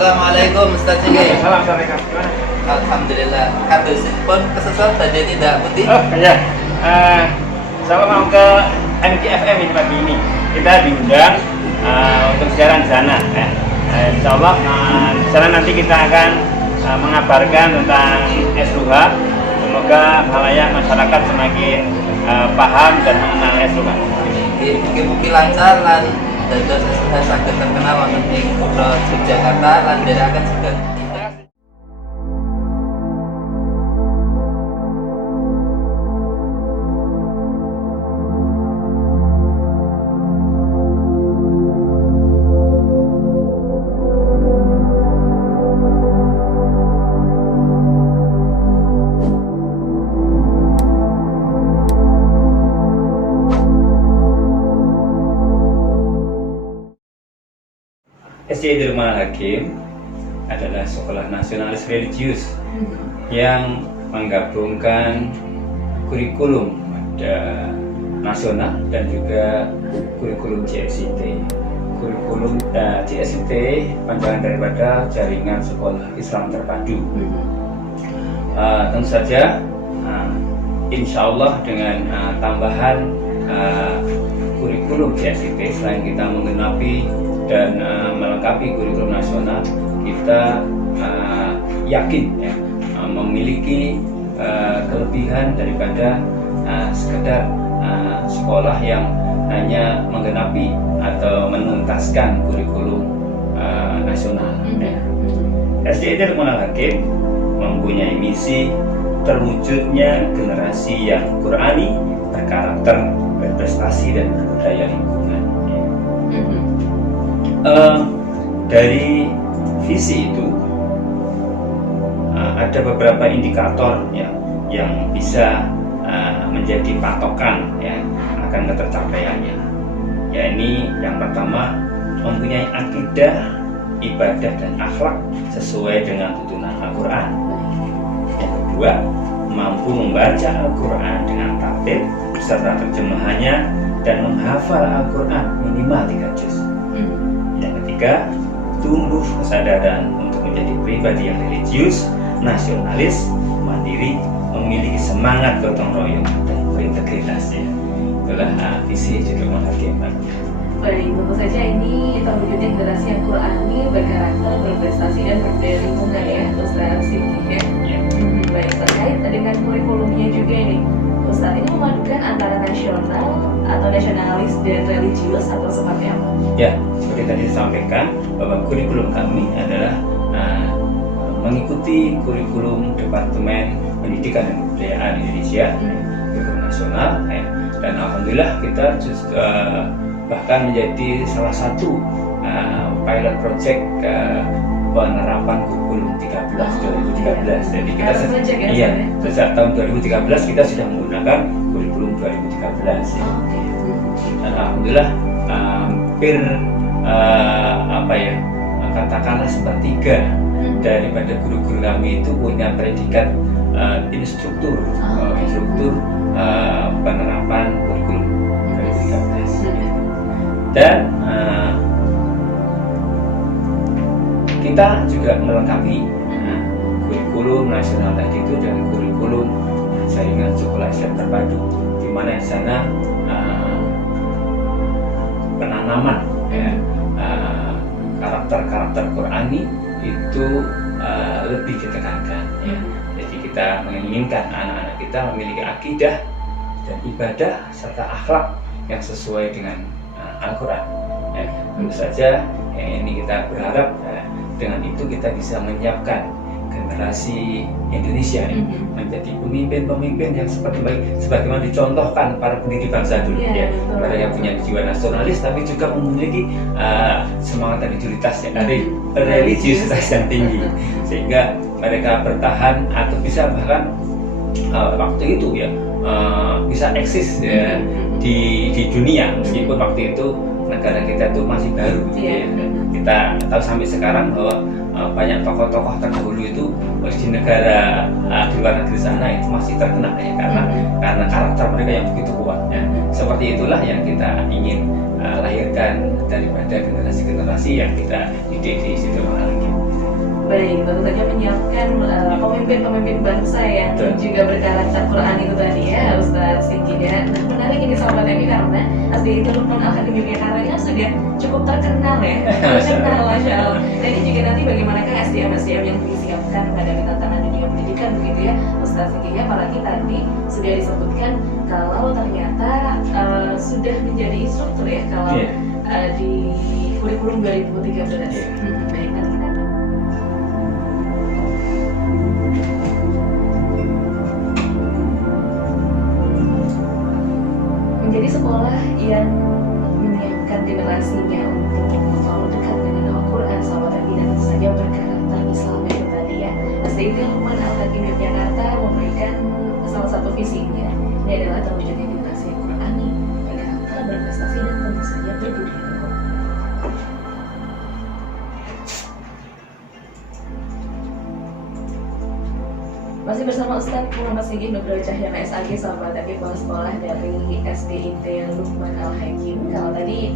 Assalamualaikum Ustaz Cengge. Assalamualaikum. Gimana? Alhamdulillah. Kabel pun kesesat tadi tidak putih. Oh iya. Saya mau ke MGFM ini pagi ini. Kita diundang untuk siaran di sana. Insya Allah di sana nanti kita akan mengabarkan tentang S2H. Semoga halayak masyarakat semakin paham dan mengenal S2H. Mungkin lancar lan dados saged terkenal wonten ing kutha Yogyakarta lan ndherekaken saged. SDI Dirman Hakim adalah sekolah nasionalis religius yang menggabungkan kurikulum nasional dan juga kurikulum JSIT. Kurikulum JSIT panjangan daripada Jaringan Sekolah Islam Terpadu. Tentu saja, insya Allah dengan tambahan kurikulum JSIT, selain kita menggenapi dan melengkapi kurikulum nasional, kita yakin ya, memiliki kelebihan daripada sekedar sekolah yang hanya menggenapi atau menuntaskan kurikulum nasional. SDI Dirman Hakim mempunyai misi terwujudnya generasi yang Qurani, berkarakter, berprestasi, dan berbudaya lingkungan. Dari visi itu ada beberapa indikator ya, yang bisa menjadi patokan ya, akan ketercapaiannya. Ya, ini yang pertama, mempunyai akidah, ibadah, dan akhlak sesuai dengan tuntunan Al-Quran. Yang kedua, mampu membaca Al-Quran dengan tartil beserta terjemahannya dan menghafal Al-Quran minimal 3 juz. Yang ketiga, tumbuh kesadaran untuk menjadi pribadi yang religius, nasionalis, mandiri, memiliki semangat gotong royong dan berintegritas. Ya. Itulah visi Dirman Hakim. Baik, tentu saja ini terwujudnya generasi yang Qurani, berkarakter, berprestasi, dan berbudaya lingkungan ya, Ustaz Siddiq ya. Baik, terkait dengan kurikulumnya juga nih, Ustaz, ini memadukan antara nasional atau nasionalis dan religius atau seperti apa? Ya, seperti tadi disampaikan bahwa kurikulum kami adalah mengikuti kurikulum Departemen Pendidikan dan Kebudayaan Indonesia, kurikulum nasional, dan alhamdulillah kita bahkan menjadi salah satu pilot project penerapan kurikulum 2013. Jadi kita sejak tahun 2013 kita sudah menggunakan kurikulum 2013. Ya. Dan alhamdulillah hampir katakanlah sepertiga daripada guru-guru kami itu punya predikat instruktur penerapan kurikulum 2013. Dan kita juga melengkapi kurikulum nasional tadi itu dengan kurikulum Jaringan Sekolah Islam Terpadu, di mana di sana penanaman karakter-karakter Qurani itu lebih ditekankan. Ya. Jadi kita menginginkan anak-anak kita memiliki akidah dan ibadah serta akhlak yang sesuai dengan Al-Quran. Ya. Tentu saja ini kita berharap dengan itu kita bisa menyiapkan generasi Indonesia menjadi pemimpin-pemimpin yang sebagaimana dicontohkan para pendiri bangsa dulu, ya, mereka yang punya jiwa nasionalis tapi juga memiliki semangat religiusitas yang tinggi, sehingga mereka bertahan atau bisa bahkan waktu itu ya bisa eksis ya, di dunia, meskipun waktu itu negara kita itu masih baru. Ya. Kita tahu sampai sekarang bahwa banyak tokoh-tokoh terdahulu itu di negara di luar negeri sana itu masih terkenal ya, karena karakter mereka yang begitu kuat ya. Seperti itulah yang kita ingin lahirkan daripada generasi-generasi yang kita didik di situ lagi. Baik, tentu saja menyiapkan pemimpin-pemimpin bangsa yang Betul. juga berkarakter Quran itu tadi ya, Ustaz Singgi ya. Nah, menarik ini sahabat ini karena SDIT Lukman Al-Hakim Yogyakarta kan sudah cukup terkenal ya, terkenal Masya Allah. Nah ini juga nanti bagaimanakah SDM yang disiapkan pada tantangan dunia pendidikan begitu ya, Ustaz Singgi ya. Apalagi tadi sudah disebutkan kalau ternyata sudah menjadi instruktur ya kalau di kurikulum 2013. Baik, nanti kita menjadi sekolah yang menyiapkan generasinya untuk selalu dekat dengan Al-Quran, sahabat Nabi, dan tentu saja berkarakter Islamnya itu tadi ya. SDIT Lukman Al-Hakim Yogyakarta memberikan salah satu visinya, ini adalah terwujudnya generasi yang Qurani, berkarakter, berprestasi, dan tentu saja berbudaya luhur. Masih bersama Ustadz Muhammad Singgi Nugroho Cahyana SAG, sahabat tapi kepala sekolah dari SDIT Lukman Al-Hakim. Kalau tadi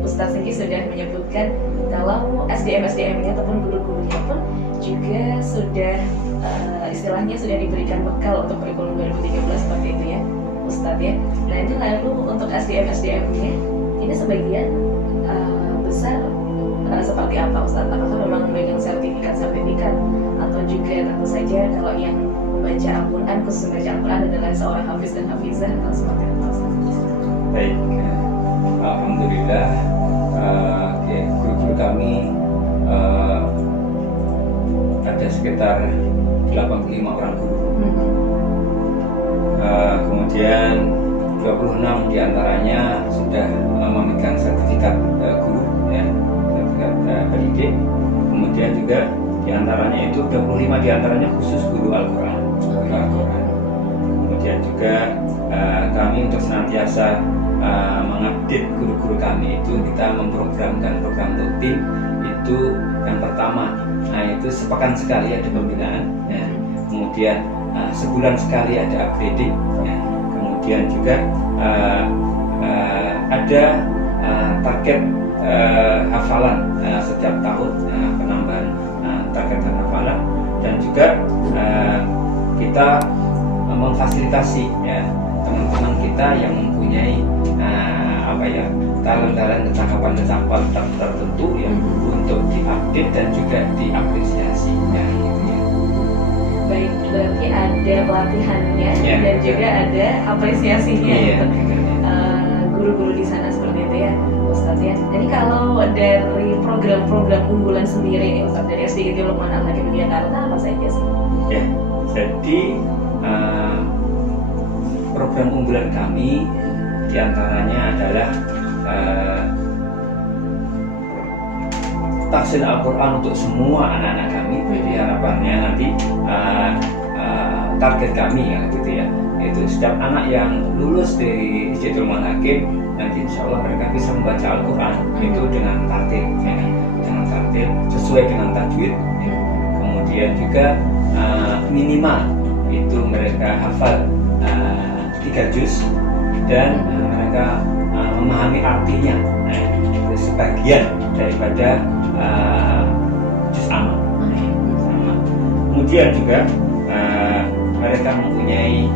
Ustadz Singgi sudah menyebutkan kalau SDM-nya ataupun guru-gurunya pun juga sudah istilahnya sudah diberikan bekal untuk kurikulum 2013 seperti itu ya Ustadz ya. Nah ini lalu untuk SDM-nya ini sebagian besar seperti apa Ustadz? Apakah memang memegang sertifikat atau juga tentu saja kalau yang membaca Al-Quran, khusus membaca Al-Quran adalah seorang hafiz dan hafizah atau seperti apa Ustadz? Baik, alhamdulillah guru-guru kami ada sekitar 85 orang guru. Kemudian 26 diantaranya sudah memegang sertifikat guru ya, sertifikat pendidik. Kemudian juga diantaranya itu 25 diantaranya khusus guru Al-Quran. Kemudian juga kami untuk senantiasa mengupdate guru-guru kami itu kita memprogramkan program rutin itu yang pertama, nah itu sepekan sekali ada pembinaan ya. Kemudian sebulan sekali ada upgrading ya. Kemudian juga ada target hafalan setiap tahun, penambahan target hafalan, dan juga kita memfasilitasi ya teman-teman kita yang mempunyai talent kecakapan tertentu yang untuk diupdate dan juga diapresiasi ya, gitu ya. Baik, berarti ada pelatihannya dan juga ada apresiasinya guru-guru di sana seperti itu ya Ustadz ya. Jadi kalau dari program-program unggulan sendiri nih Ustadz dari SDIT Lukman Al-Hakim Yogyakarta apa saja sih? Ya, jadi program unggulan kami diantaranya adalah tahsin Al-Quran untuk semua anak-anak kami. Jadi harapannya nanti target kami ya gitu ya, itu setiap anak yang lulus dari SDIT Lukman Hakim nanti insya Allah mereka bisa membaca Al-Quran itu dengan tartil ya, dengan tartil sesuai dengan tajwid ya. Kemudian juga minimal itu mereka hafal 3 juz dan mereka memahami artinya itu sebagian daripada juz amma. Kemudian juga mereka mempunyai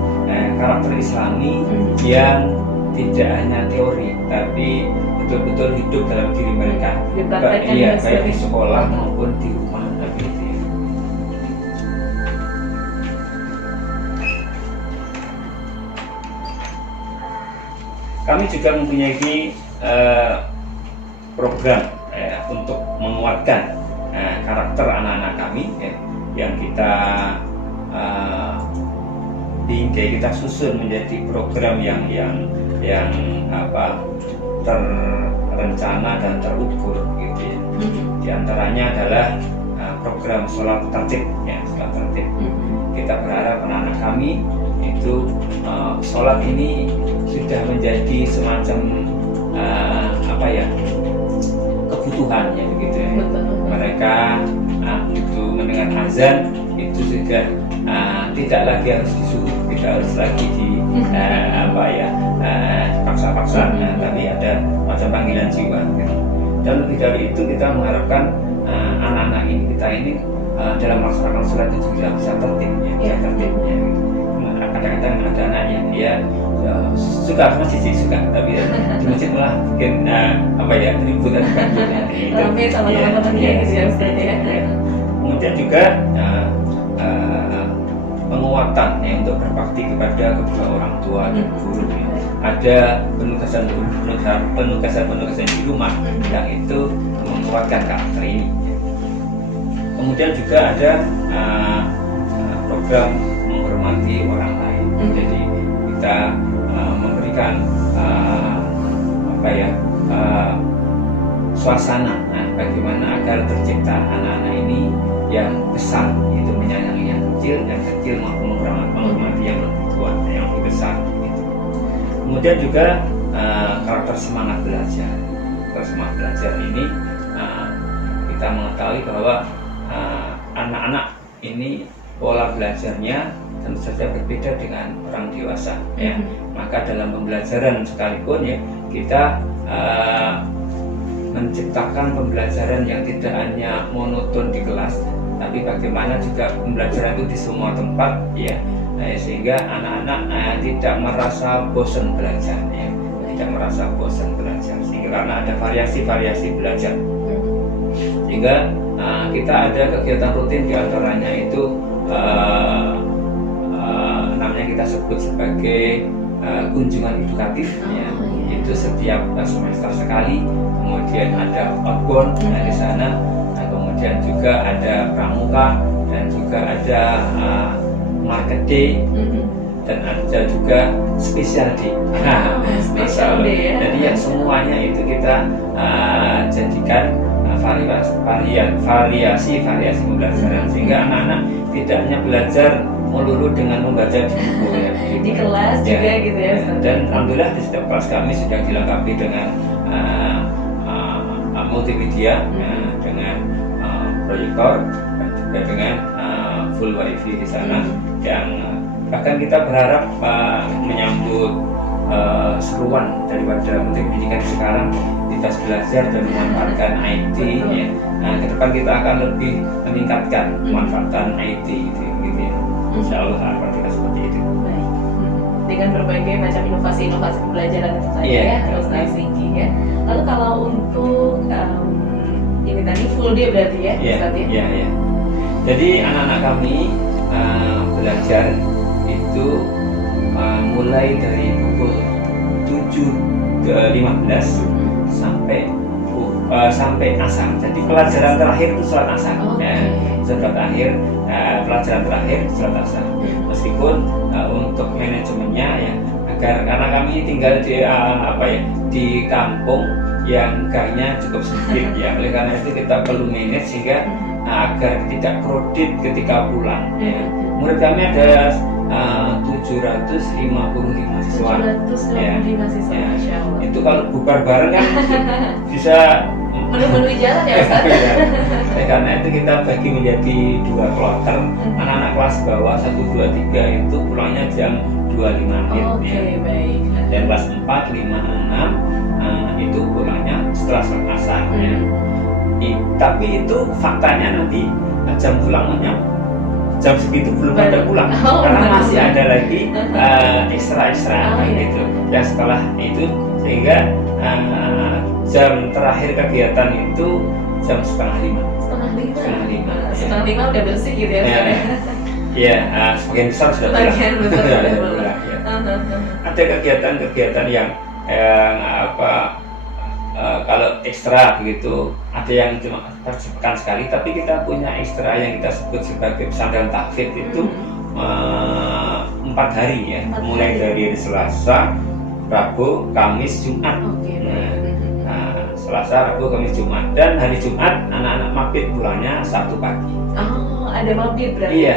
karakter Islami yang tidak hanya teori tapi betul-betul hidup dalam diri mereka, baik di sekolah maupun di rumah. Kami juga mempunyai program untuk menguatkan karakter anak-anak kami yang kita kita susun menjadi program yang terencana dan terukur gitu ya. Di antaranya adalah program sholat tertib ya, sholat tertib. Kita berharap anak-anak kami itu sholat ini sudah menjadi semacam kebutuhan ya begitu ya. Mereka itu mendengar azan itu sudah tidak lagi harus disuruh, tidak harus lagi paksa-paksa, tapi ada macam panggilan jiwa gitu. Dan lebih dari itu kita mengharapkan anak-anak kita ini dalam melaksanakan sholat itu juga bisa tertib ya, bisa tertib ya. Kadang-kadang ada anak yang dia suka masjid sih suka, tapi di masjid malah bikin ribut dan sebagainya. Ramai sama teman-temannya gitu ya Ustaz ya. Kemudian juga penguatan ya untuk berbakti kepada kedua orang tua dan guru ya. Ada penugasan di rumah yang itu menguatkan karakter ini ya. Kemudian juga ada program menghormati orang lain. Jadi kita memberikan suasana bagaimana agar tercipta anak-anak ini yang besar itu menyayangi yang kecil mampu menghormati yang lebih tua, yang lebih besar gitu. Kemudian juga karakter semangat belajar. Karakter semangat belajar ini kita mengetahui bahwa anak-anak ini pola belajarnya tentu saja berbeda dengan orang dewasa ya. Maka dalam pembelajaran sekalipun ya kita menciptakan pembelajaran yang tidak hanya monoton di kelas, tapi bagaimana juga pembelajaran itu di semua tempat ya, sehingga anak-anak tidak merasa bosan belajar ya, tidak merasa bosan belajar, sehingga karena ada variasi-variasi belajar, sehingga kita ada kegiatan rutin diantaranya itu namanya kita sebut sebagai kunjungan edukatif ya, itu setiap semester sekali. Kemudian ada outbound di sana, kemudian juga ada pramuka dan juga ada market day dan ada juga special day. Special day ya. Jadi ya semuanya itu kita jadikan variasi pembelajaran sehingga anak-anak tidak hanya belajar melulu dengan membaca di buku ya, di kelas ya, juga gitu ya. Dan alhamdulillah di setiap kelas kami sudah dilengkapi dengan multimedia dengan proyektor dan juga dengan full wifi di sana yang bahkan kita berharap menyambut seruan daripada Menteri Pendidikan sekarang bebas belajar dan memanfaatkan IT ya. Ke depan kita akan lebih meningkatkan pemanfaatan IT gitu ya. Insya Allah harapan kita seperti itu. Baik. Dengan berbagai macam inovasi pembelajaran itu tadi ya, Ustaz Singgi ya. Lalu kalau untuk ini tadi full day berarti ya, Ustaz ya? Iya. Jadi anak-anak kami belajar itu mulai dari pukul 7.15 sampai asar. Jadi pelajaran terakhir itu sholat asar. Pelajaran terakhir sholat asar. Meskipun untuk manajemennya ya, karena kami tinggal di kampung yang gangnya cukup sempit ya, oleh karena itu kita perlu manage sehingga agar tidak kredit ketika pulang ya. Murid kami ada 750 mahasiswa. 750 mahasiswa, Masya Allah. Itu kalau bubar bareng kan bisa memenuhi jalan ya Ustaz. Karena itu kita bagi menjadi 2 kloter. Anak-anak kelas bawah 1, 2, 3 itu pulangnya jam 25 menit. Baik. Dan kelas 4, 5, 6 itu pulangnya setelah sholat asar ya. Tapi itu faktanya nanti jam pulangnya jam segitu belum ada pulang karena masih ada lagi ekstra gitu ya setelah itu, sehingga jam terakhir kegiatan itu jam setengah lima udah bersih gitu ya. Sebagian besar sudah pulang. Ada kegiatan yang kalau ekstra begitu, ada yang cuma sepekan sekali, tapi kita punya ekstra yang kita sebut sebagai pesantren tahfidz itu 4 hari ya, mulai dari Selasa, Rabu, Kamis, Jumat. Selasa, Rabu, Kamis, Jumat, dan hari Jumat anak-anak mabit pulangnya Sabtu pagi. Ada mabit berarti? Iya,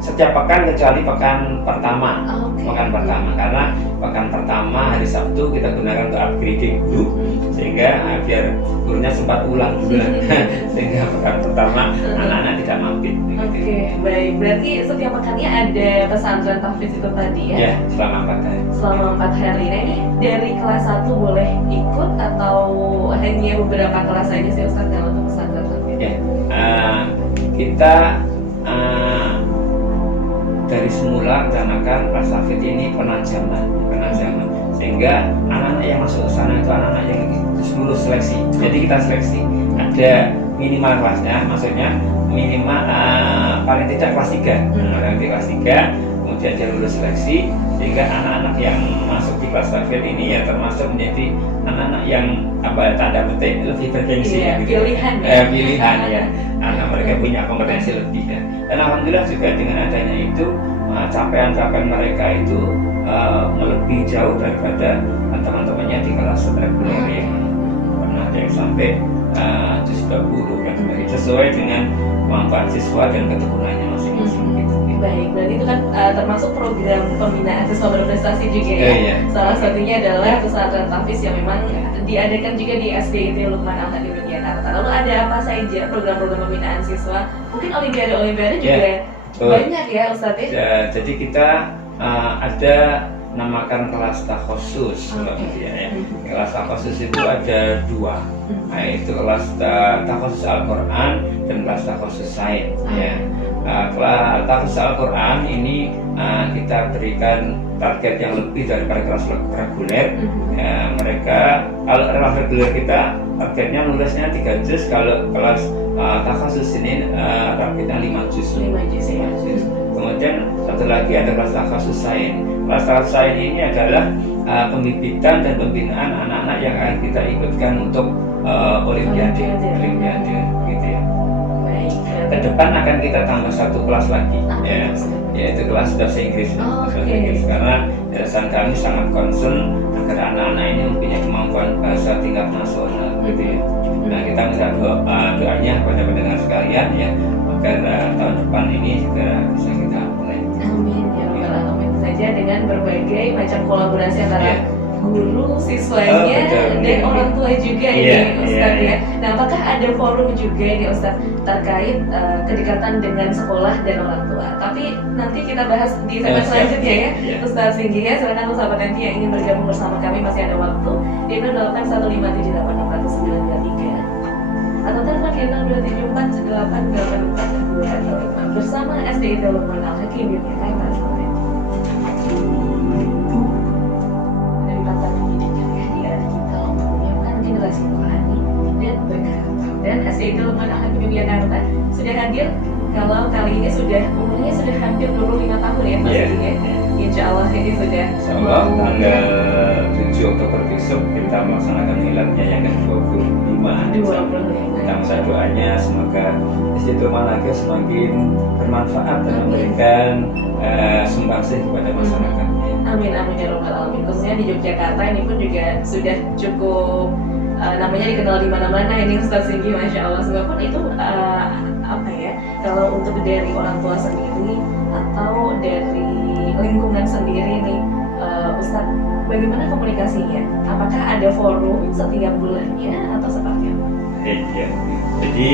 setiap pekan kecuali pekan pertama. Pekan pertama, karena pekan pertama hari Sabtu kita gunakan untuk upgrading guru, sehingga biar gurunya sempat ulang dulu sehingga pekan pertama anak-anak tidak mabit. Baik, berarti setiap pekannya ada pesantren tahfidz itu tadi ya? Iya, selama 4 hari. Selama 4 hari. Nah ini dari kelas 1 boleh ikut atau hanya beberapa kelas saja sih Ustaz kalau untuk pesantren tahfidz? kita dari semula rencanakan Pasafit ini penajaman, sehingga anak-anak yang masuk ke sana itu anak-anak yang lulus seleksi. Jadi kita seleksi, ada minimal kelasnya, maksudnya minimal paling tidak kelas 3, nanti kelas 3, kemudian dia lulus seleksi, sehingga anak-anak yang masuk di Pasafit ini ya termasuk menjadi anak-anak yang tanda petik lebih bergengsi, pilihan ya, anak mereka punya kompetensi lebih ya. Dan alhamdulillah juga dengan adanya itu capaian-capaian mereka itu melebihi jauh daripada teman-temannya di kelas reguler yang pernah ada yang sampai 20 dan sebagainya, sesuai dengan kemampuan siswa dan ketekunannya masing-masing gitu. Baik, berarti itu kan termasuk program pembinaan siswa berprestasi juga ya. Iya. Salah satunya adalah pesantren Tahfiz yang memang diadakan juga di SDIT Lukman Al-Hakim Yogyakarta. Lalu ada apa saja program-program pembinaan siswa? Mungkin olimpiade juga banyak ya Ustadz ya? Jadi kita ada namakan kelas takhusus, kelas takhusus itu ada 2, yaitu kelas takhusus Al-Quran dan kelas takhusus Sains. Kelas takhusus Al-Quran ini kita berikan target yang lebih daripada kelas reguler. Mereka kalau kelas reguler kita targetnya lulusnya 3 juz, kalau kelas takhusus ini targetnya 5 juz. Kemudian satu lagi ada kelas takhusus Sains. Kelas takhusus Sains ini adalah pembibitan dan pembinaan anak-anak yang akan kita ikutkan untuk olimpiade gitu ya. Ke depan akan kita tambah 1 kelas lagi, yaitu kelas bahasa Inggris. Karena yayasan kami sangat concern agar anak-anak ini mempunyai kemampuan bahasa tingkat nasional gitu ya. Nah, kita minta doanya kepada pendengar sekalian ya, agar tahun depan ini juga bisa kita mulai. Amin ya rabbal alamin. Saja dengan berbagai macam kolaborasi antara guru, siswanya, dan orang tua juga ini Ustadz ya. Nah, apakah ada forum juga nih Ustadz terkait kedekatan dengan sekolah dan orang tua? Tapi nanti kita bahas di segmen selanjutnya ya, Ustadz Singgi ya. Silakan sahabat nanti yang ingin bergabung bersama kami, masih ada waktu di 0815786123 atau telepon di 0274 bersama SDIT Lukman Al-Hakim Yogyakarta. Generasi Nurani dan berkarakter. Dan SDIT Lukman Al-Hakim Yogyakarta sudah hadir. Kalau kali ini umurnya sudah hampir 25 tahun ya Mas Singgi ya. Insya Allah ini sudah tanggal 7 Oktober besok kita melaksanakan miladnya yang ke-25. Kita minta doanya semoga SDIT Lukman Al-Hakim semakin bermanfaat dan memberikan sumbangsih kepada masyarakat. Amin amin ya rabbal alamin. Khususnya di Yogyakarta ini pun juga sudah cukup namanya dikenal di mana-mana ini Ustadz Singgi, masya Allah. Sebab pun itu kalau untuk dari orang tua sendiri atau dari lingkungan sendiri nih Ustadz, bagaimana komunikasinya? Apakah ada forum setiap bulannya atau seperti apa? Jadi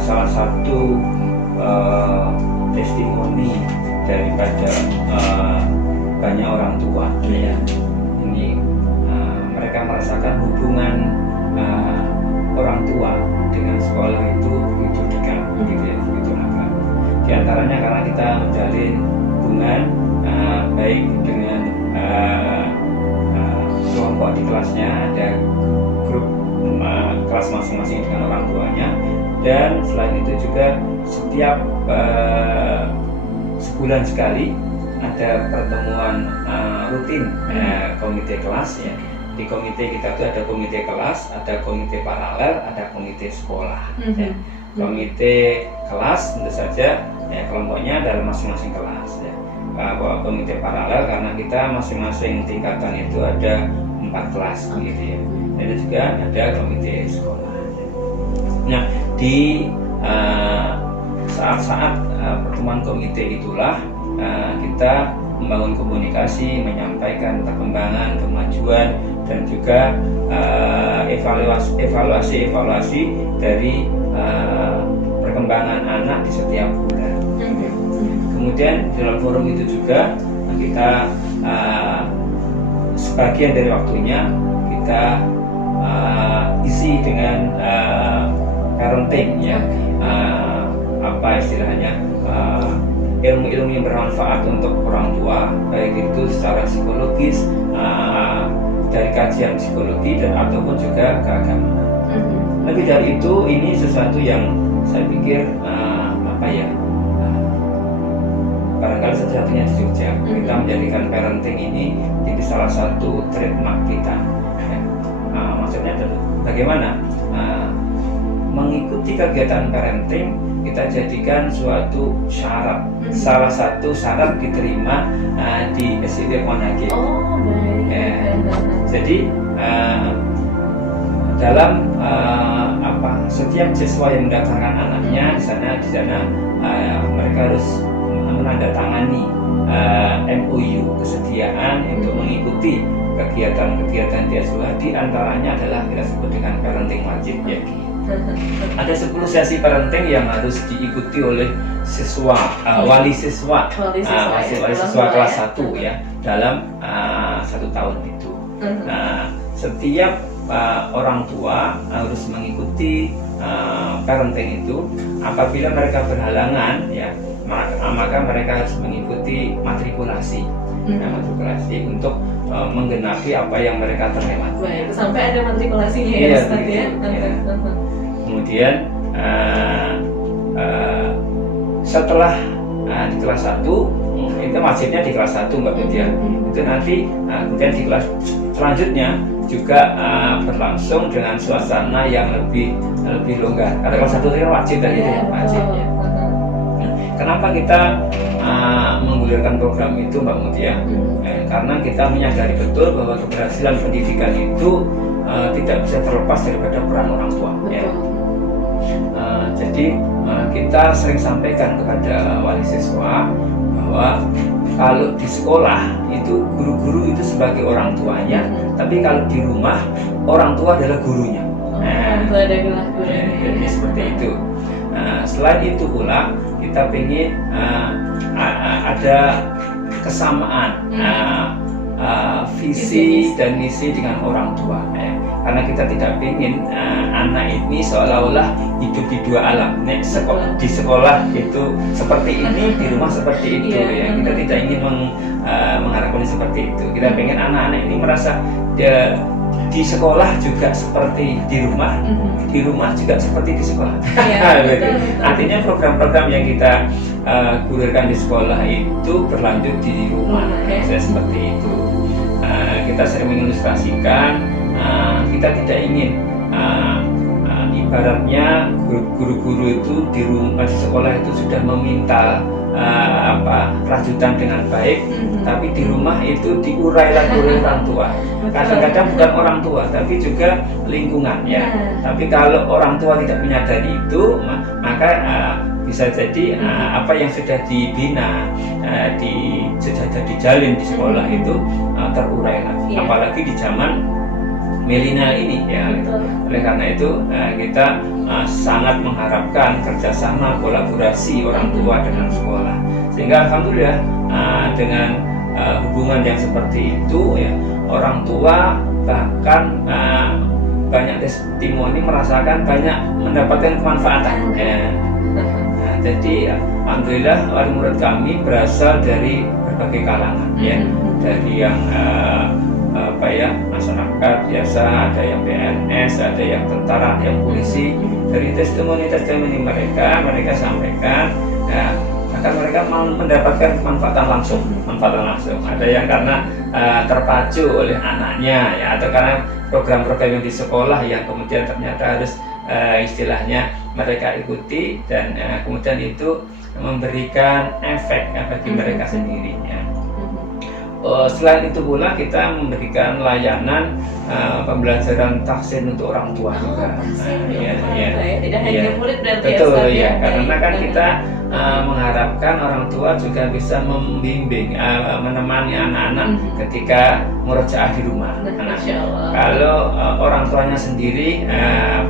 salah satu testimoni daripada banyak orang tua ya, ini mereka merasakan hubungan orang tua dengan sekolah itu begitu dekat, begitu akrab. Di antaranya karena kita menjalin hubungan baik dengan kelompok di kelasnya, ada grup kelas masing-masing dengan orang tuanya, dan selain itu juga setiap sebulan sekali ada pertemuan rutin komite kelas ya. Di komite kita itu ada komite kelas, ada komite paralel, ada komite sekolah. Ya. Komite kelas tentu saja ya, kelompoknya dalam masing-masing kelas ya. Komite paralel karena kita masing-masing tingkatan itu ada 4 kelas gitu ya. Dan juga ada komite sekolah. Nah, di saat-saat pertemuan komite itulah kita membangun komunikasi, menyampaikan perkembangan, kemajuan, dan juga evaluasi dari perkembangan anak di setiap bulan. Kemudian dalam forum itu juga kita sebagian dari waktunya kita isi dengan parenting ya. apa istilahnya ilmu-ilmu yang bermanfaat untuk orang tua, baik itu secara psikologis, dari kajian psikologi dan ataupun juga keagamaan. Lebih dari itu, ini sesuatu yang saya pikir barangkali satu-satunya di Jogja. Kita menjadikan parenting ini jadi salah satu trademark kita. Ya. Maksudnya bagaimana mengikuti kegiatan parenting kita jadikan suatu syarat, salah satu syarat diterima di SIP Monage. Oh, baik. Ya. Jadi dalam setiap siswa yang mendaftarkan anaknya di sana mereka harus menandatangani MOU kesediaan untuk mengikuti kegiatan-kegiatan di SUH, di antaranya adalah kita sebut dengan parenting wajib ya. Ada 10 sesi parenting yang harus diikuti oleh siswa, wali siswa kelas 1 ya dalam 1 tahun itu. Nah, setiap orang tua harus mengikuti parenting itu. Apabila mereka berhalangan ya, maka mereka harus mengikuti matrikulasi untuk menggenapi apa yang mereka terlewat. Baik, sampai ada matrikulasinya ya, Ustaz ya. Kemudian setelah di kelas 1 itu wajibnya di kelas 1 Mbak Budia. Itu nanti kemudian di kelas selanjutnya juga berlangsung dengan suasana yang lebih longgar. Karena kelas 1 itu wajib dan itu wajib ya. Kenapa kita menggulirkan program itu Mbak Mutia? Karena kita menyadari betul bahwa keberhasilan pendidikan itu tidak bisa terlepas daripada peran orang tua. Ya. Jadi kita sering sampaikan kepada wali siswa bahwa kalau di sekolah itu guru-guru itu sebagai orang tuanya, tapi kalau di rumah orang tua adalah gurunya. Jadi seperti itu. Selain itu pula kita ingin ada kesamaan visi dan misi dengan orang tua. Karena kita tidak ingin anak ini seolah-olah hidup di dua alam. Di sekolah itu seperti ini, di rumah seperti itu ya. Kita tidak ingin mengharapkan seperti itu. Kita ingin anak-anak ini merasa di sekolah juga seperti di rumah juga seperti di sekolah. Artinya program-program yang kita gulirkan di sekolah itu berlanjut di rumah. Seperti itu. Kita sering mengilustrasikan. Kita tidak ingin ibaratnya guru-guru itu di rumah di sekolah itu sudah meminta rajutan dengan baik, tapi di rumah itu diurai lagi oleh orang tua. Kadang-kadang bukan orang tua, tapi juga lingkungan ya. Tapi kalau orang tua tidak menyadari itu, maka bisa jadi apa yang sudah dibina, sudah dijalin di sekolah itu terurai lagi. Apalagi di zaman milenial ini ya. Oleh karena itu kita sangat mengharapkan kerjasama kolaborasi orang tua dengan sekolah, sehingga alhamdulillah dengan hubungan yang seperti itu ya, orang tua bahkan banyak testimoni merasakan banyak mendapatkan kemanfaatan ya. Jadi alhamdulillah wali murid kami berasal dari berbagai kalangan ya, dari yang masyarakat biasa, ada yang PNS, ada yang tentara, ada yang polisi. Dari testimoni mereka sampaikan ya, bahkan mereka mendapatkan manfaatan langsung. Ada yang karena terpacu oleh anaknya ya, atau karena program-program yang di sekolah yang kemudian ternyata harus istilahnya mereka ikuti, dan kemudian itu memberikan efek bagi mereka sendirinya. Selain itu pula kita memberikan layanan pembelajaran tahsin untuk orang tua juga. Tidak hanya murid berarti. Betul ya, karena kan kita mengharapkan orang tua juga bisa membimbing, menemani anak-anak ketika murojaah di rumah. Kalau orang tuanya sendiri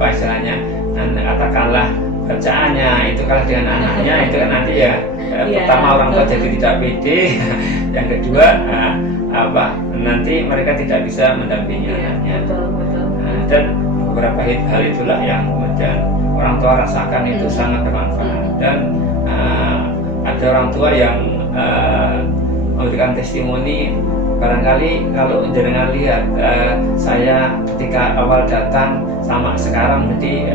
istilahnya katakanlah kerjaannya itu kalah dengan anaknya, itu kan nanti ya pertama orang tua jadi tidak pede, yang kedua nanti mereka tidak bisa mendampingi anaknya. Dan beberapa hal itulah yang kemudian orang tua rasakan itu sangat bermanfaat. Dan ada orang tua yang memberikan testimoni, barangkali kalau jenengan lihat saya ketika awal datang sama sekarang jadi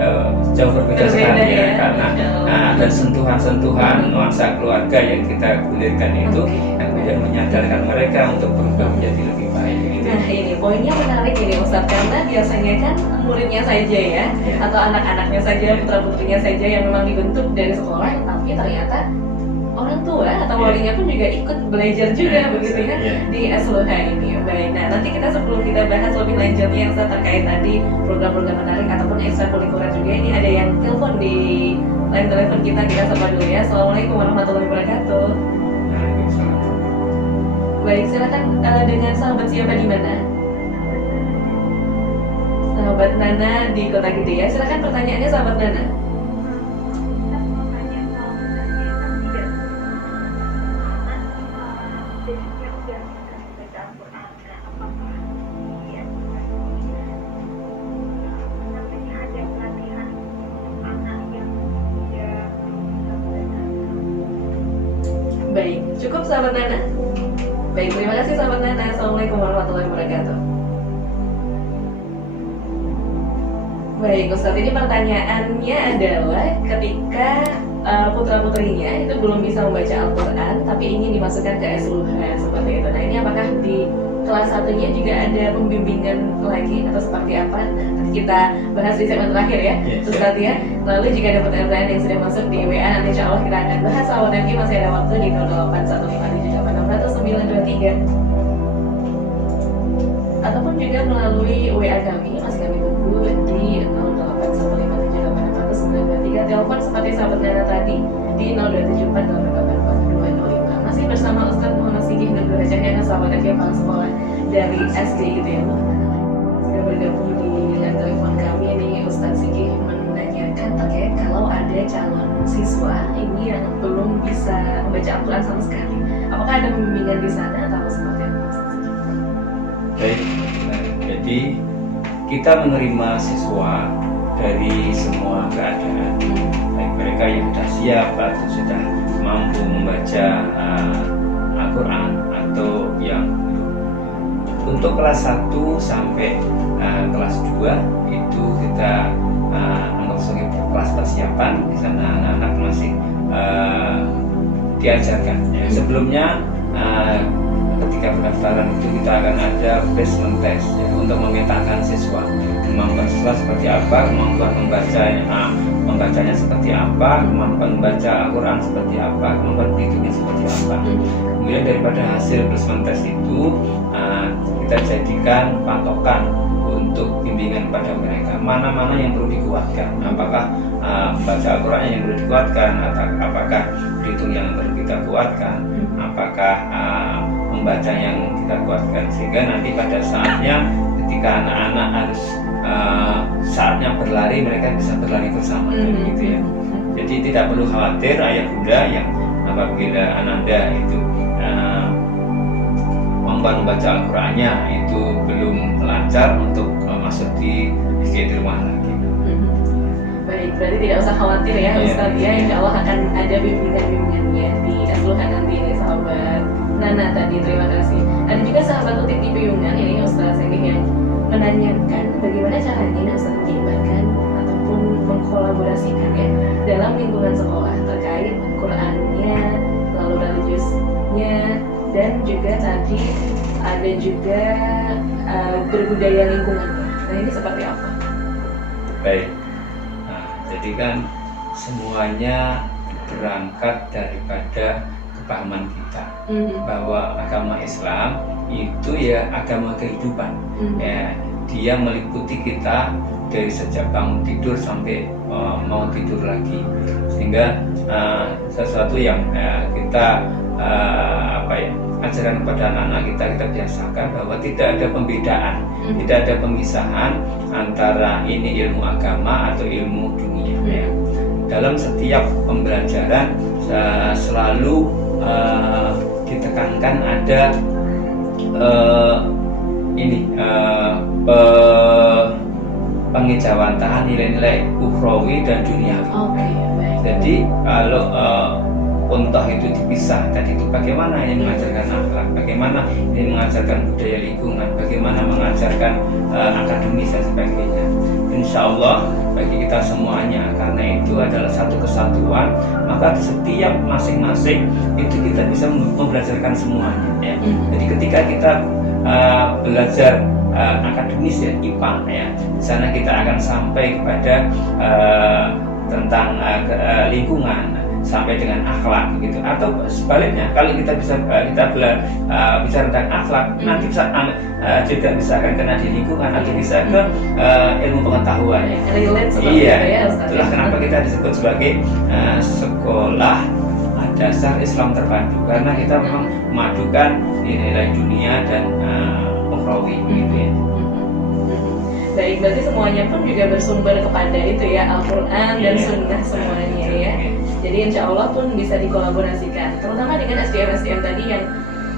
jauh berbeda sekali ya, karena ada sentuhan-sentuhan nuansa keluarga yang kita gulirkan itu yang kemudian menyadarkan mereka untuk berubah menjadi lebih baik gitu. Nah ini poinnya menarik ini Ustadz, karena biasanya kan muridnya saja ya, atau anak-anaknya saja, putra-putrinya saja yang memang dibentuk dari sekolah, tapi ternyata orang tua atau walinya pun juga ikut belajar juga begitu ya di SLH ini. Baik, nah nanti kita sebelum kita bahas lebih lanjutnya yang terkait tadi program-program menarik ataupun ekstrakurikuler juga, ini ada yang telepon di line telepon kita sapa dulu ya. Assalamualaikum warahmatullahi wabarakatuh. Baik, silakan dengan sahabat siapa di mana? Sahabat Nana di Kota Gede ya. Silakan pertanyaannya sahabat Nana. Baik, cukup sahabat Nana. Baik, terima kasih sahabat Nana. Assalamualaikum warahmatullahi wabarakatuh. Baik, Ustadz, ini pertanyaannya adalah ketika putra-putrinya itu belum bisa membaca Al-Quran tapi ingin dimasukkan ke SLH seperti itu. Nah ini apakah di kelas satunya juga ada pembimbingan lagi atau seperti apa? Nah, nanti kita bahas di segmen terakhir ya, Ustadz ya. Lalu jika ada pertanyaan yang sudah masuk di WA, nanti insya Allah kita akan bahas. Awal lagi masih ada waktu di 081578600923 ataupun juga melalui WA kami, masih kami tunggu di 081578600923. Telepon seperti sahabat Nana tadi di 0274884205. Masih bersama Ustadz Muhammad Sigih Nur Hajahnya, sahabat kepala sekolah dari SD gitu ya. Sudah bergabung di line telepon kami ini Ustadz Sigih menanyakan terkait kalau ada calon siswa ini yang belum bisa membaca Al-Quran sama sekali, apakah ada pembimbingan di sana atau seperti apa? Baik, jadi kita menerima siswa dari semua keadaan, baik mereka yang sudah siap atau sudah mampu membaca Al-Quran atau yang untuk kelas 1 sampai kelas 2 itu kita anggap sebagai kelas persiapan. Di sana anak-anak masih diajarkan. Sebelumnya ketika pendaftaran itu kita akan ada placement test ya, untuk memetakan siswa kemampuan siswa seperti apa, kemampuan membacanya seperti apa, kemampuan membaca Al-Quran seperti apa, kemampuan berhitungnya seperti apa. Kemudian daripada hasil placement test itu kita jadikan patokan untuk bimbingan pada mereka, mana-mana yang perlu dikuatkan, apakah baca Al-Quran yang perlu dikuatkan, atau apakah berhitung yang perlu kita kuatkan, apakah membaca yang kita kuatkan, sehingga nanti pada saatnya ketika anak-anak harus saatnya berlari, mereka bisa berlari bersama gitu ya. Jadi tidak perlu khawatir ayah bunda yang apabila ananda itu membaca Al-Qurannya itu belum lancar untuk masuk di SD di rumah lagi. Baik, berarti tidak usah khawatir ya Ustadz ya, insya Allah akan ada bimbingan-bimbingannya di SLH nanti ini sahabat Nana tadi, terima kasih. Ada juga sahabat Utik di Piyungan ini Ustadz Segih yang menanyakan bagaimana caranya Ustadz menyeimbangkan ataupun mengkolaborasikan ya dalam lingkungan sekolah terkait Qurannya, lalu religiusnya, dan juga tadi ada juga berbudaya lingkungannya. Nah ini seperti apa? Baik, jadi kan semuanya berangkat daripada kepahaman kita bahwa agama Islam itu ya agama kehidupan. Ya, dia meliputi kita dari sejak bangun tidur sampai mau tidur lagi, sehingga sesuatu yang kita ajaran kepada anak-anak kita biasakan bahwa tidak ada pembedaan, tidak ada pemisahan antara ini ilmu agama atau ilmu dunia. Ya. Dalam setiap pembelajaran selalu ditekankan ada pengejawantahan nilai-nilai ukhrawi dan duniawi. Jadi kalau contoh itu dipisah, tadi itu bagaimana ini mengajarkan akhlak, bagaimana ini mengajarkan budaya lingkungan, bagaimana mengajarkan akademis dan sebagainya. Insya Allah bagi kita semuanya, karena itu adalah satu kesatuan, maka setiap masing-masing itu kita bisa membelajarkan semuanya ya. Jadi ketika kita belajar akademis ya, IPA ya, di sana kita akan sampai kepada tentang lingkungan sampai dengan akhlak begitu, atau sebaliknya kalau kita bisa bicara tentang akhlak, nanti bisa juga bisa akan kena di lingkungan atau bisa ke ilmu pengetahuan ya. Iya, itulah kenapa kita disebut sebagai sekolah dasar Islam terpadu, karena kita memang memadukan nilai dunia dan ukhrawi gitu ya. Baik, berarti semuanya pun juga bersumber kepada itu ya, Al-Quran dan Sunnah semuanya ya. Jadi insya Allah pun bisa dikolaborasikan, terutama dengan SDM tadi yang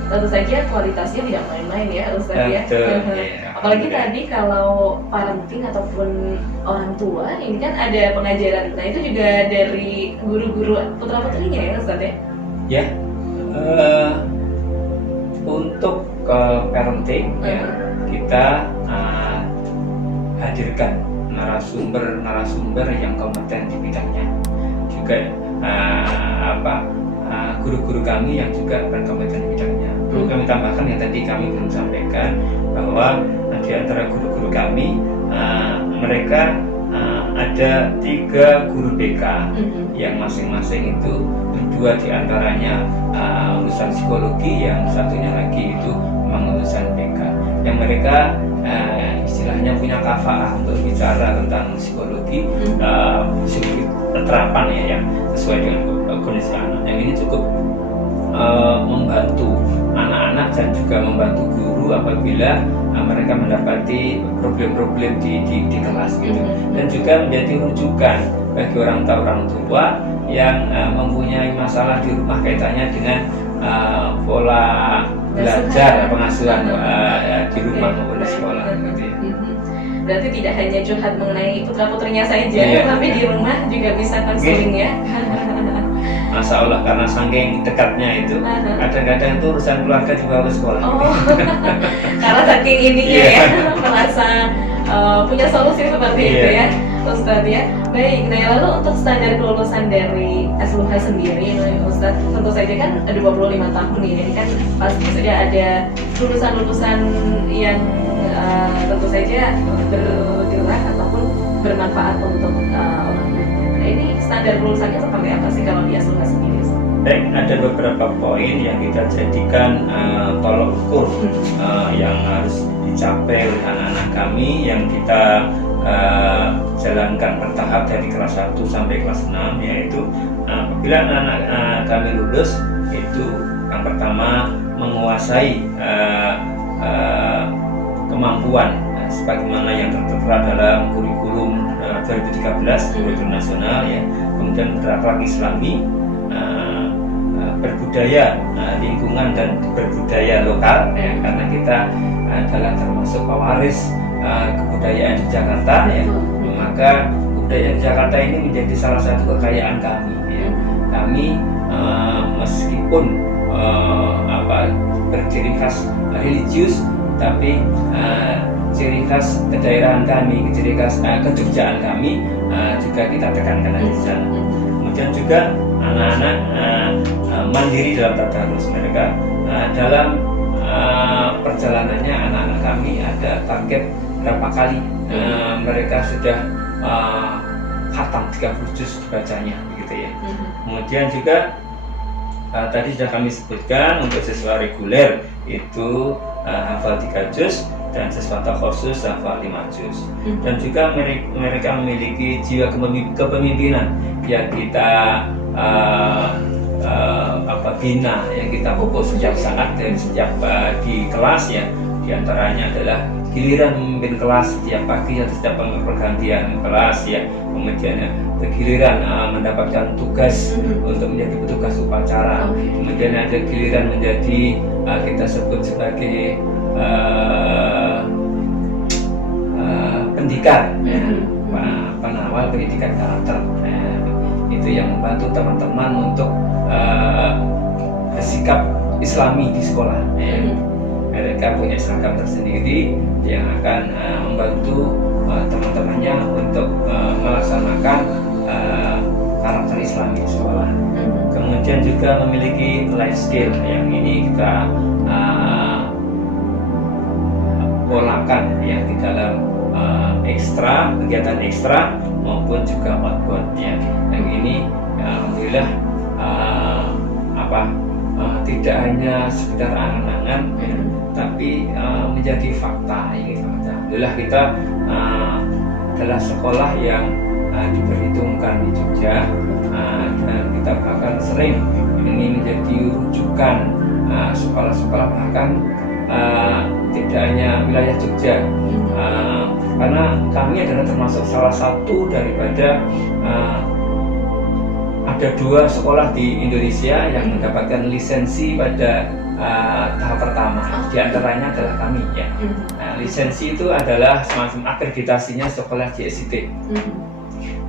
tentu saja kualitasnya tidak main-main ya Ustaz ya. Apalagi tadi kalau parenting ataupun orang tua ini kan ada pengajaran, nah itu juga dari guru-guru putra-putrinya ya Ustaz ya. Ya, untuk parenting ya, kita hadirkan narasumber yang kompeten di bidangnya, juga guru-guru kami yang juga berkompeten di bidangnya. Perlu kami tambahkan yang tadi kami belum sampaikan, bahwa di antara guru-guru kami mereka ada 3 guru BK yang masing-masing itu 2 diantaranya lulusan psikologi, yang satunya lagi itu memang lulusan BK, yang mereka istilahnya punya kafaah untuk bicara tentang psikologi, terapan ya yang sesuai dengan kondisi anak. Yang ini cukup membantu anak-anak dan juga membantu guru apabila mereka mendapati problem-problem di kelas gitu, dan juga menjadi rujukan bagi orang tua yang mempunyai masalah di rumah kaitannya dengan pola belajar pengasuhan di rumah maupun di sekolah gitu ya. Berarti tidak hanya curhat mengenai putra-putrinya saja, tapi di rumah juga bisa konseling ya. Masya Allah, karena saking dekatnya itu kadang-kadang itu urusan keluarga juga harus sekolah. Karena saking ininya ya, merasa punya solusi seperti itu ya Ustadz ya. Baik, nah lalu untuk standar kelulusan dari SLUH sendiri Ustadz, tentu saja kan ada 25 tahun ini kan pasti sudah ada lulusan-lulusan yang tentu saja bergerak ataupun bermanfaat untuk orang banyak. Nah ini standar kelulusannya seperti apa sih kalau di SLUH sendiri? Baik, ada beberapa poin yang kita jadikan tolok ukur yang harus dicapai oleh anak-anak kami yang kita jalankan bertahap dari kelas 1 sampai kelas 6, yaitu apabila anak-anak kami lulus, itu yang pertama menguasai kemampuan sebagaimana yang tertera dalam kurikulum 2013 kurikulum nasional ya, kemudian berakhlak Islami, berbudaya lingkungan dan berbudaya lokal ya, karena kita adalah termasuk pewaris kebudayaan di Jakarta ya, maka kebudayaan Jakarta ini menjadi salah satu kekayaan kami ya. Kami meskipun berciri khas religius, tapi ciri khas kedaerahan kami, ciri khas kejogjaan kami juga kita tekankan di sana. Kemudian juga anak-anak mandiri dalam tadarus mereka. Dalam perjalanannya anak-anak kami ada target berapa kali mereka sudah khatam 30 juz dibacanya begitu ya. Kemudian juga tadi sudah kami sebutkan untuk siswa reguler itu hafal 3 juz dan siswa khusus hafal 5 juz. Dan juga mereka memiliki jiwa kepemimpinan yang kita bina, yang kita pupuk setiap saat dan setiap di kelas ya. Di antaranya adalah giliran memimpin kelas setiap pagi atau setiap pergantian kelas ya, kemudian giliran mendapatkan tugas untuk menjadi petugas upacara, kemudian ada giliran menjadi kita sebut sebagai pendikar ya, pengawal pendidikan karakter. itu yang membantu teman-teman untuk bersikap Islami di sekolah. Mereka punya seragam tersendiri yang akan membantu teman-temannya untuk melaksanakan karakter Islami di sekolah. Kemudian juga memiliki life skill yang ini kita polakan ya di dalam kegiatan ekstra maupun juga outboundnya. Yang ini alhamdulillah tidak hanya sekedar angan-angan ya, tapi menjadi fakta. Ini fakta. Alhamdulillah kita adalah sekolah yang diperhitungkan di Jogja, dan kita bahkan sering ini menjadi rujukan sekolah-sekolah bahkan tidak hanya wilayah Jogja, karena kami adalah termasuk salah satu daripada ada 2 sekolah di Indonesia yang mendapatkan lisensi pada tahap pertama. Di antaranya adalah kami ya. Lisensi itu adalah semacam akreditasinya sekolah JSIT.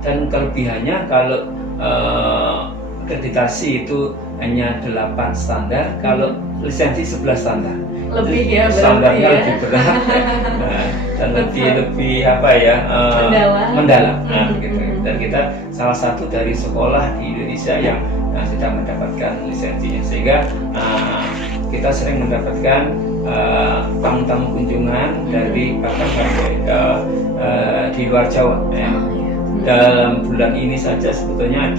Dan kelebihannya kalau akreditasi itu hanya 8 standar, kalau lisensi 11 standar. Lebih ya, standarnya ya. lebih berat dan lebih mendalam. Gitu. Dan kita salah satu dari sekolah di Indonesia yang sedang mendapatkan lisensinya, sehingga kita sering mendapatkan tamu-tamu kunjungan dari bahkan di luar Jawa. Dalam bulan ini saja sebetulnya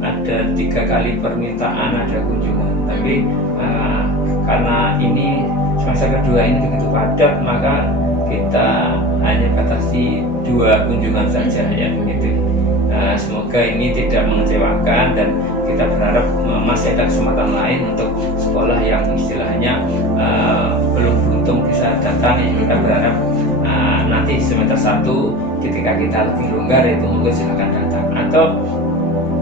ada 3 kali permintaan ada kunjungan, tapi karena ini semester kedua ini begitu padat, maka kita hanya batasi 2 kunjungan saja ya begitu. Semoga ini tidak mengecewakan, dan kita berharap masih ada kesempatan lain untuk sekolah yang istilahnya belum beruntung bisa datang ya. Kita berharap nanti semester 1 ketika kita lebih longgar itu mungkin silakan datang, atau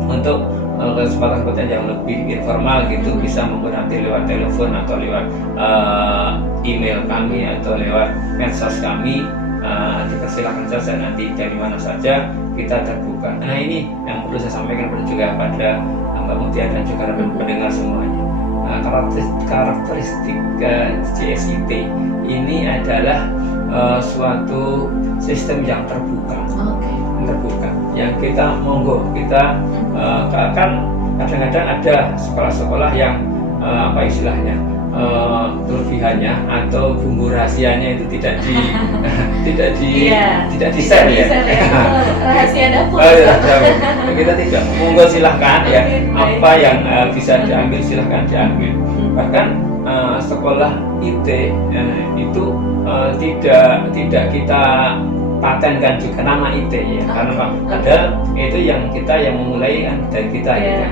untuk kesempatan-kesempatan yang lebih informal gitu bisa menggunakan lewat telepon atau lewat email kami atau lewat medsos kami. Dipersilakan saja, nanti dari mana saja kita terbuka. Nah ini yang perlu saya sampaikan juga pada Mbak Mutia dan juga pendengar semuanya. Karakteristik JSIT ini adalah suatu sistem yang terbuka. Yang kita monggo kita kan kadang-kadang ada sekolah-sekolah yang istilahnya kelebihannya atau bumbu rahasianya itu tidak di share ya. Rahasia dapur. Kita tidak, monggo silahkan ya, apa yang bisa diambil silahkan diambil. Bahkan sekolah IT itu tidak kita patenkan juga nama IT ya, karena ada itu yang memulai kan dari kita ya.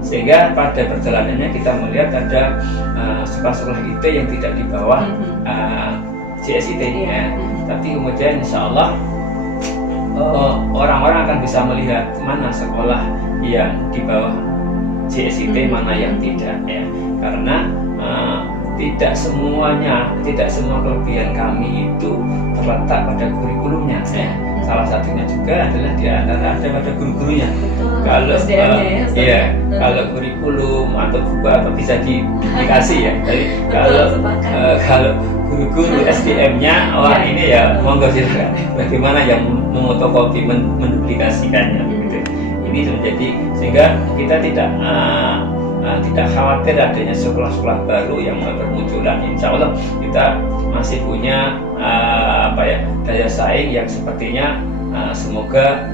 Sehingga pada perjalanannya kita melihat ada sekolah-sekolah IT yang tidak di bawah JSIT ya. Tapi kemudian insya Allah orang-orang akan bisa melihat mana sekolah yang di bawah JSIT, mana yang tidak ya. Karena tidak semua kelebihan kami itu terletak pada kurikulumnya ya. Salah satunya juga adalah di antara ada pada guru-gurunya. Kalau kalau kurikulum atau buku apa bisa dikasih ya. Jadi kalau guru-guru SDM-nya ini ya monggo silakan. Bagaimana yang memotokopi menduplikasikannya begitu. Ini menjadi sehingga kita tidak khawatir adanya sekolah-sekolah baru yang bermunculan. Insya Allah kita masih punya daya saing yang sepertinya semoga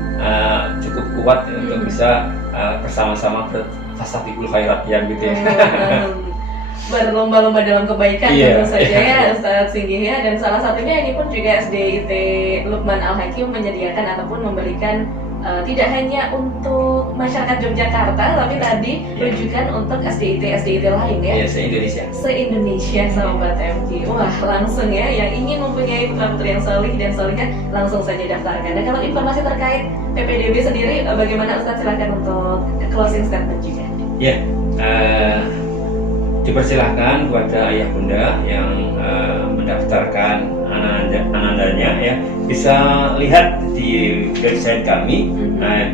cukup kuat untuk bisa bersama-sama berfastabiqul khairat ya gitu ya. Berlomba-lomba dalam kebaikan tentu saja ya Ustadz Singgih ya. Dan salah satunya ini pun juga SDIT Luqman Al-Hakim menyediakan ataupun memberikan tidak hanya untuk masyarakat Yogyakarta, tapi tadi rujukan untuk SDIT lain ya. Se-Indonesia sahabat MG. Wah langsung ya, yang ingin mempunyai putra-putri yang salih dan salihah langsung saja daftarkan. Dan kalau informasi terkait PPDB sendiri, bagaimana Ustadz, silakan untuk closing statement juga. Dipersilahkan kepada ayah bunda yang mendaftarkan anandanya ya, bisa lihat di website kami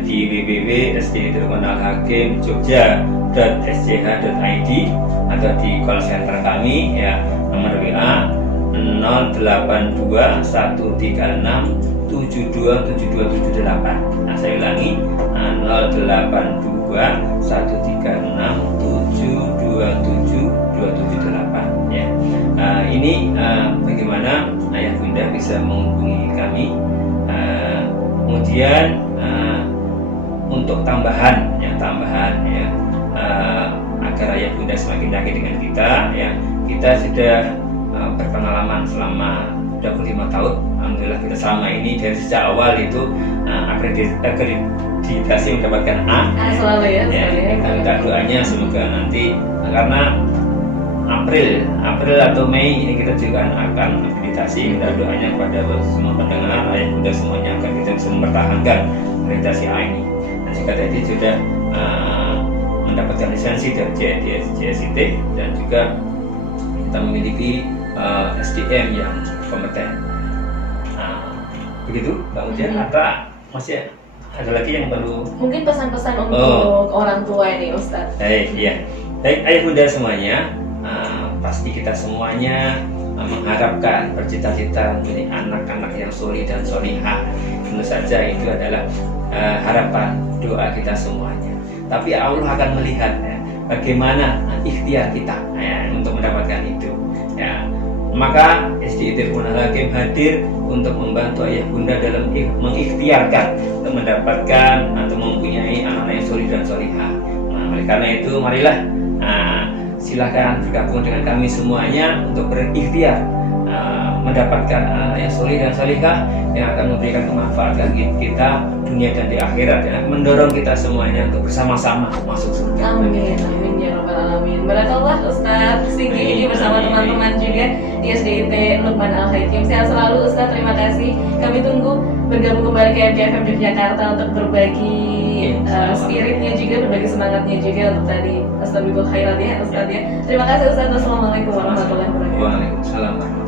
di www.sdidrukmanalhakim.jogja.sjh.id atau di call center kami ya, nomor WA 082136727278. Nah, saya ulangi 082136727278 ya. Ini bagaimana ayah bunda bisa menghubungi kami. Kemudian untuk tambahan ya, agar ayah bunda semakin yakin dengan kita ya, kita sudah berpengalaman selama 25 tahun. Alhamdulillah kita selama ini dari sejak awal itu akreditasi mendapatkan A. Selalu ya. Kita minta doanya semoga nanti, karena April atau Mei ini kita juga akan akreditasi. Minta doanya kepada semua pendengar, ayah bunda semuanya, agar kita bisa mempertahankan akreditasi A ini. Dan jika tadi sudah mendapatkan lisensi dari JSIT dan juga kita memiliki SDM yang kompeten. Begitu Mbak Ujian, apa masih ada lagi yang perlu? Mungkin pesan-pesan untuk orang tua ini Ustadz. Baik ayah bunda semuanya, pasti kita semuanya mengharapkan, bercita-cita menjadi anak-anak yang solih dan solihah. Tentu saja itu adalah harapan doa kita semuanya. Tapi Allah akan melihat ya, bagaimana ikhtiar kita ya, untuk mendapatkan itu ya. Maka SD Tirpunal Hakim hadir untuk membantu ayah bunda dalam mengikhtiarkan untuk mendapatkan atau mempunyai anak-anak yang solih dan solihah. Oleh karena itu marilah silakan bergabung dengan kami semuanya untuk berikhtiar mendapatkan anak yang solih dan solihah yang akan memberikan kemanfaatan kita dunia dan di akhirat, yang mendorong kita semuanya untuk bersama-sama masuk surga. Amin ya rabbal alamin. Barakallah Ustadz Sigi ini bersama teman-teman juga di SDIT Luqman Al-Hakim. Sehat selalu Ustadz, terima kasih. Kami tunggu bergabung kembali ke MJFM Yogyakarta untuk berbagi spiritnya juga, berbagi semangatnya juga untuk tadi Astagfirullah khairat ya Ustadz ya. Terima kasih Ustadz. Wassalamualaikum warahmatullahi wabarakatuh. Waalaikumsalam.